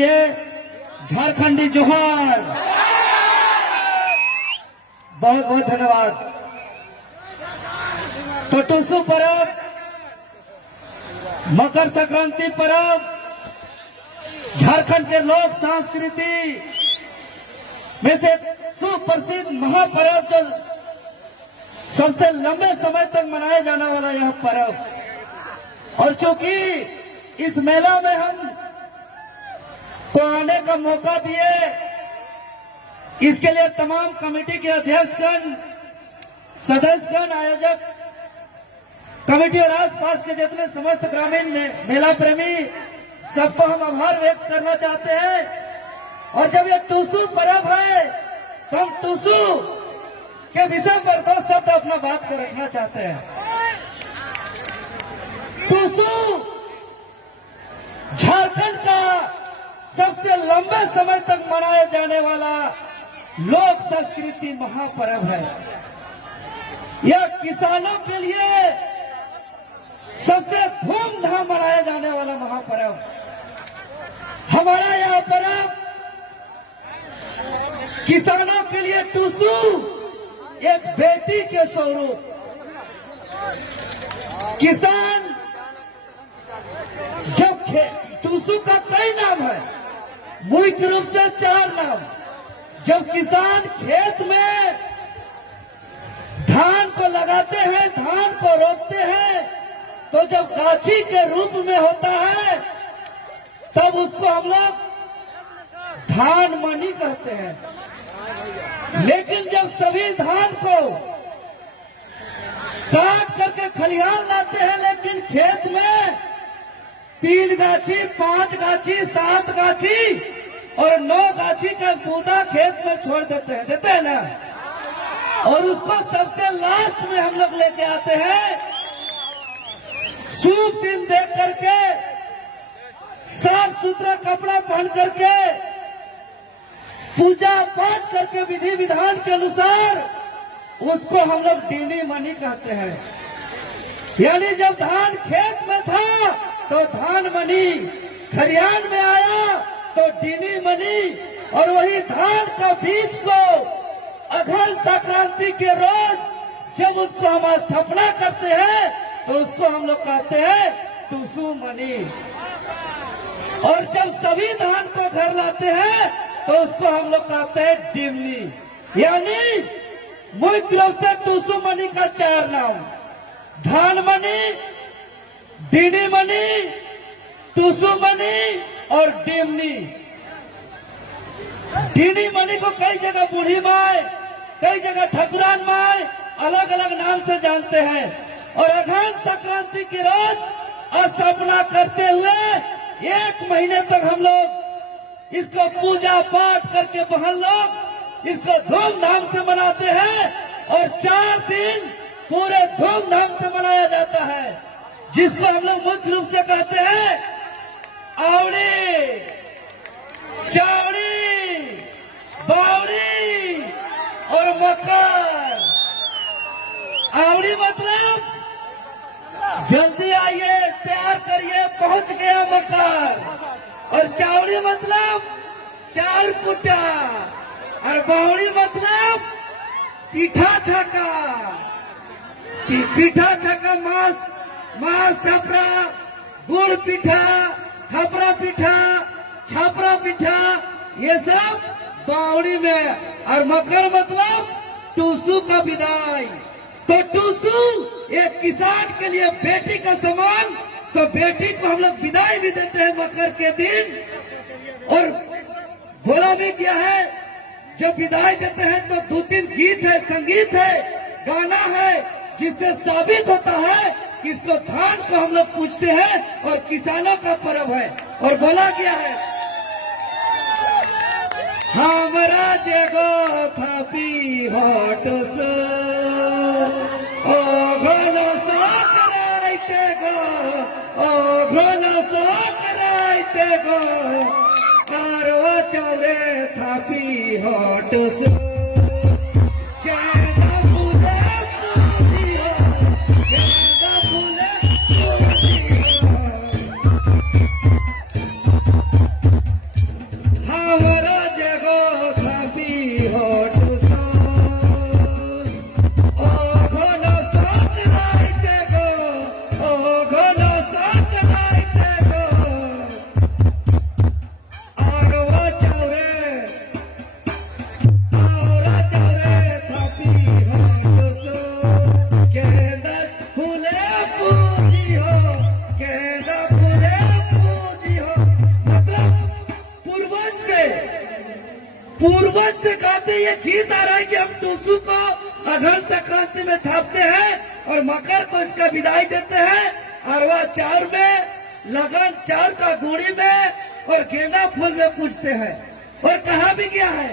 झारखंडी जोहार, बहुत बहुत धन्यवाद। तो टुसु पर्व, मकर संक्रांति पर्व झारखंड के लोक संस्कृति में से सुप्रसिद्ध महापर्व, जो सबसे लंबे समय तक मनाया जाने वाला यह पर्व। और चूंकि इस मेला में हम को आने का मौका दिए, इसके लिए तमाम कमेटी के अध्यक्षगण, सदस्यगण, आयोजक कमेटी और आसपास के जितने समस्त ग्रामीण मेला प्रेमी, सबको हम आभार व्यक्त करना चाहते हैं। और जब ये टुसु पर्व है तो हम टुसु के विषय पर 2 शब्द अपना बात को रखना चाहते हैं। टुसु झारखंड का सबसे लंबे समय तक मनाया जाने वाला लोक संस्कृति महापर्व है। यह किसानों के लिए सबसे धूमधाम मनाया जाने वाला महापर्व। हमारा यह पर्व किसानों के लिए टुसु एक बेटी के स्वरूप। किसान जब टुसु का कई नाम है, मुख्य रूप से 4 नाम। जब किसान खेत में धान को लगाते हैं, धान को रोपते हैं, तो जब गाछी के रूप में होता है तब उसको हम लोग धान मनी कहते हैं। लेकिन जब सभी धान को काट करके खलिहान लाते हैं, लेकिन खेत में 3 गाछी, 5 गाछी, 7 गाछी और 9 गाछी का पौधा खेत में छोड़ देते हैं ना। और उसको सबसे लास्ट में हम लोग लेके आते हैं, शुभ दिन देख करके, साफ सुथरा कपड़ा पहन करके, पूजा पाठ करके, विधि विधान के अनुसार उसको हम लोग डीनी मनी कहते हैं। यानी जब धान खेत में था तो धान मनी, खरियान में आया तो डीनी मनी, और वही धान का बीज को अघन संक्रांति के रोज जब उसको हम स्थापना करते हैं तो उसको हम लोग कहते हैं टुसु मनी। और जब सभी धान को घर लाते हैं तो उसको हम लोग कहते हैं डिमनी। यानी मुख्य रूप से टुसु मनी का 4 नाम: धान मनी, डीनी मनी, टुसु मनी और डिमनी। डीनी मनी को कई जगह बूढ़ी माय, कई जगह ठकुरान माय अलग अलग नाम से जानते हैं। और अघन संक्रांति की रोज स्थापना करते हुए 1 महीने तक हम लोग इसको पूजा पाठ करके बहन लोग इसको धूमधाम से मनाते हैं। और 4 दिन पूरे धूमधाम से मनाया जाता है, जिसको हम लोग मुख्य रूप से कहते हैं आवड़ी, चावड़ी, बावड़ी और मकर। आवड़ी मतलब जल्दी आइए, तैयार करिए, पहुंच गया मकर। और चावड़ी मतलब 4 कुटा। और बावड़ी मतलब पीठा छका। पीठा छका मांस छपरा, गुड़ पीठा, खपरा पीठा, छपरा पीठा, ये सब बावड़ी में। और मकर मतलब टुसु का विदाई। तो टुसु एक किसान के लिए बेटी का समान, तो बेटी को हम लोग विदाई भी देते हैं मकर के दिन। और बोला भी क्या है, जब विदाई देते हैं तो 2-3 गीत है, संगीत है, गाना है, जिससे साबित होता है कि इसको धान को हम लोग पूछते हैं और किसानों का पर्व है। और बोला गया है, हमरा जगो थापी हट से ओ घन सकराइते गो, ओ घन सकराइते गो, कारवा चौरे थापी हट से। पूर्वज से गाते ये गीत आ रहा है कि हम टूसू को अघन संक्रांति में थापते हैं और मकर को इसका विदाई देते हैं। अरवा चार में, लगन चार का गुड़ी में और गेंदा फूल में पूजते हैं। और कहा भी गया है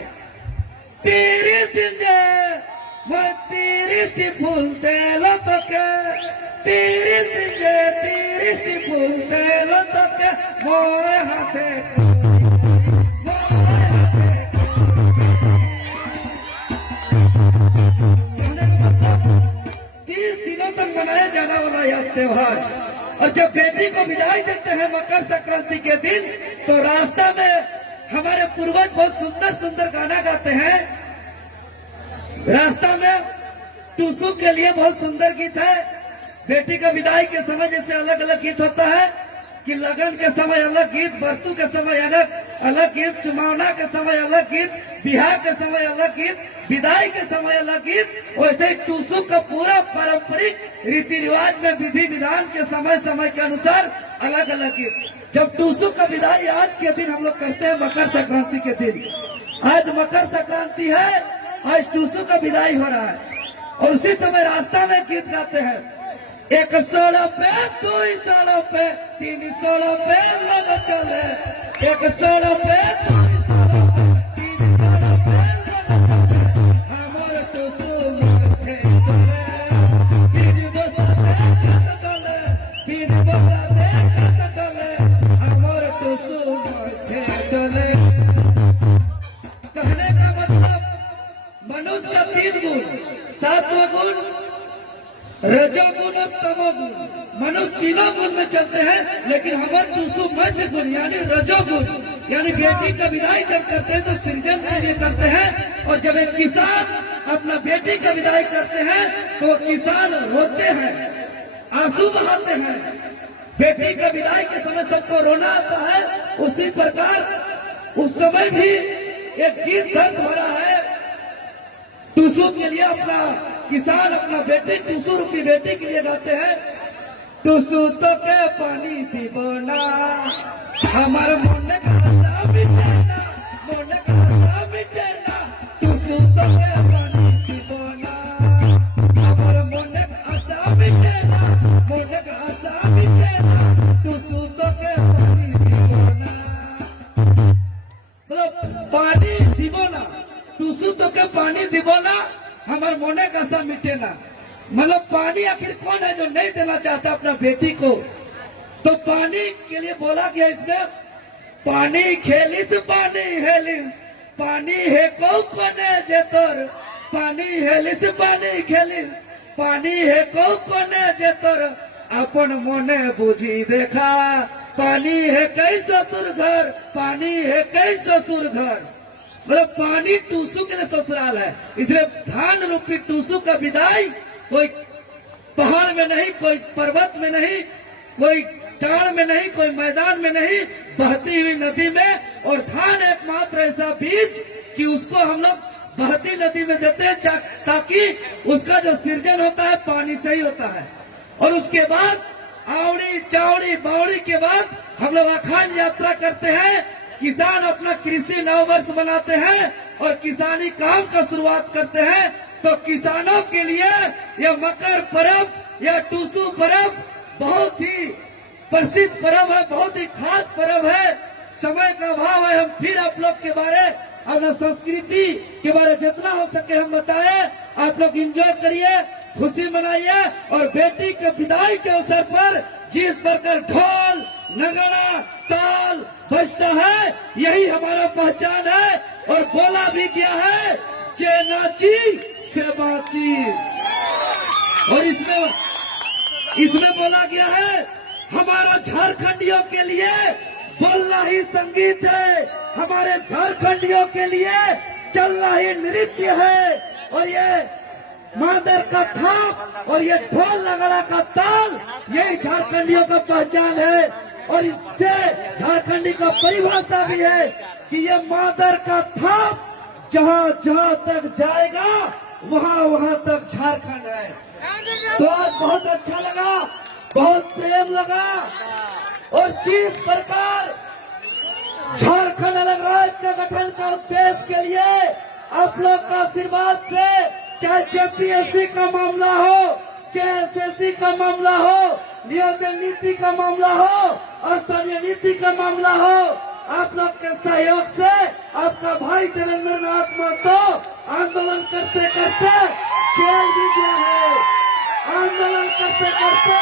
30 दिन जय मैं 30 फूल तेलो तो क्या 30 दिन जय 30 फूल तेलो तो क्या मोए हाथे 30 दिनों तक मनाया जाने वाला यह त्योहार। और जब बेटी को विदाई देते हैं मकर संक्रांति के दिन तो रास्ता में हमारे पूर्वज बहुत सुंदर सुंदर गाना गाते हैं। रास्ता में टूसू के लिए बहुत सुंदर गीत है। बेटी का विदाई के समय जैसे अलग अलग गीत होता है कि लगन के समय अलग गीत, बरतू के समय अलग गीत, चुमावना के समय अलग गीत, बिहार के समय अलग गीत, विदाई के समय अलग गीत, वैसे टूसू का पूरा पारंपरिक रीति रिवाज में विधि विधान के समय समय के अनुसार अलग अलग गीत। जब टूसू का विदाई आज के दिन हम लोग करते हैं मकर संक्रांति के दिन। आज मकर संक्रांति है, आज टूसू का विदाई हो रहा है और उसी समय रास्ता में गीत गाते हैं। 1 सोड़ा पे 2 सोड़ा पे 3 सोड़ा पे लग चले 1 सोड़ा पे 2 सोड़ा पे 3 सोड़ा पे लग चले हमारे टूसू माथे चले बीन बसा देखत गले बीन बसा देखत गले हमारे टूसू माथे चले। कहने का मतलब मनुष्य का 3 गुण, 7वां गुण रजोगुण और तमोगुण, मनुष्य तीनों गुण में चलते हैं। लेकिन हमारे टूसू मध्य गुण यानी रजोगुण, यानी बेटी का विदाई जब करते हैं तो सृजन के लिए करते हैं। और जब एक किसान अपना बेटी का विदाई करते हैं तो किसान रोते हैं, आंसू बहाते हैं। बेटी का विदाई के समय सबको रोना आता है, उसी प्रकार उस समय भी एक गीत दर्द भरा है। टूसू के लिए अपना किसान अपना बेटे टूसू रूपी बेटे के लिए गाते हैं। टूसू तो के पानी दीवाना हमारे मन का आशा मिटेना, मन का आशा मिटेना। टूसू तो के पानी दीवाना हमारे मन का आशा मिटेना, मन का आशा मिटेना। टूसू तो के पानी दीवाना मतलब पानी दीवाना, टूसू तो के पानी दीवाना हमारे मोने का सा मिटेना। मतलब पानी आखिर कौन है जो नहीं देना चाहता अपना बेटी को। तो पानी के लिए बोला गया इसमें पानी खेलिस पानी हेलिस पानी है को कोने जेतर पानी हेलिस पानी खेलिस पानी है को कोने जेतर अपन मोने बुझी देखा पानी है कई ससुर घर पानी है कई ससुर घर। मतलब पानी टूसू के लिए ससुराल है। इसलिए धान रूपी टूसू का विदाई कोई पहाड़ में नहीं, कोई पर्वत में नहीं, कोई टाड़ में नहीं, कोई मैदान में नहीं, बहती हुई नदी में। और धान एकमात्र ऐसा बीज कि उसको हम लोग बहती नदी में देते हैं ताकि उसका जो सृजन होता है पानी से ही होता है। और उसके बाद आवड़ी चावड़ी बावड़ी के बाद हम लोग अखांड यात्रा करते हैं। किसान अपना कृषि नववर्ष मनाते हैं और किसानी काम का शुरुआत करते हैं। तो किसानों के लिए यह मकर पर्व या टूसू पर्व बहुत ही प्रसिद्ध पर्व है, बहुत ही खास पर्व है। समय का अभाव है, हम फिर आप लोग के बारे अपना संस्कृति के बारे जितना हो सके हम बताए। आप लोग एंजॉय करिए, खुशी मनाइए। और बेटी के विदाई के अवसर पर जिस प्रकार ढोल नगाड़ा ताल बजता है यही हमारा पहचान है। और बोला भी गया है जे नाची से बाची। और इसमें बोला गया है हमारा झारखंडियों के लिए बोलना ही संगीत है, हमारे झारखंडियों के लिए चलना ही नृत्य है। और ये मादर का थाप और ये ढोल नगाड़ा का ताल यही झारखंडियों का पहचान है। और इससे झारखंडी का परिभाषा भी है कि ये मादर का थाप जहाँ जहाँ तक जाएगा वहाँ वहाँ तक झारखंड है। तो आज बहुत अच्छा लगा, बहुत प्रेम लगा। और जिस प्रकार झारखंड अलग राज्य का गठन का उद्देश्य के लिए आप लोग का आशीर्वाद से, चाहे जेपीएससी का मामला हो, चाहे एसएससी का मामला हो, नियोजन नीति का मामला हो, स्तरीय नीति का मामला हो, आप लोग के सहयोग से आपका भाई देवेंद्र नाथ महतो आंदोलन करते करते जेल भी गया है। आंदोलन करते करते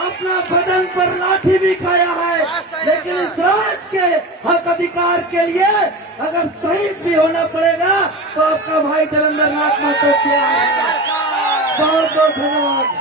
अपना बदन पर लाठी भी खाया है, लेकिन इस राज्य के हक अधिकार के लिए अगर शहीद भी होना पड़ेगा तो आपका भाई देवेंद्र नाथ महतो क्या है। बहुत बहुत धन्यवाद।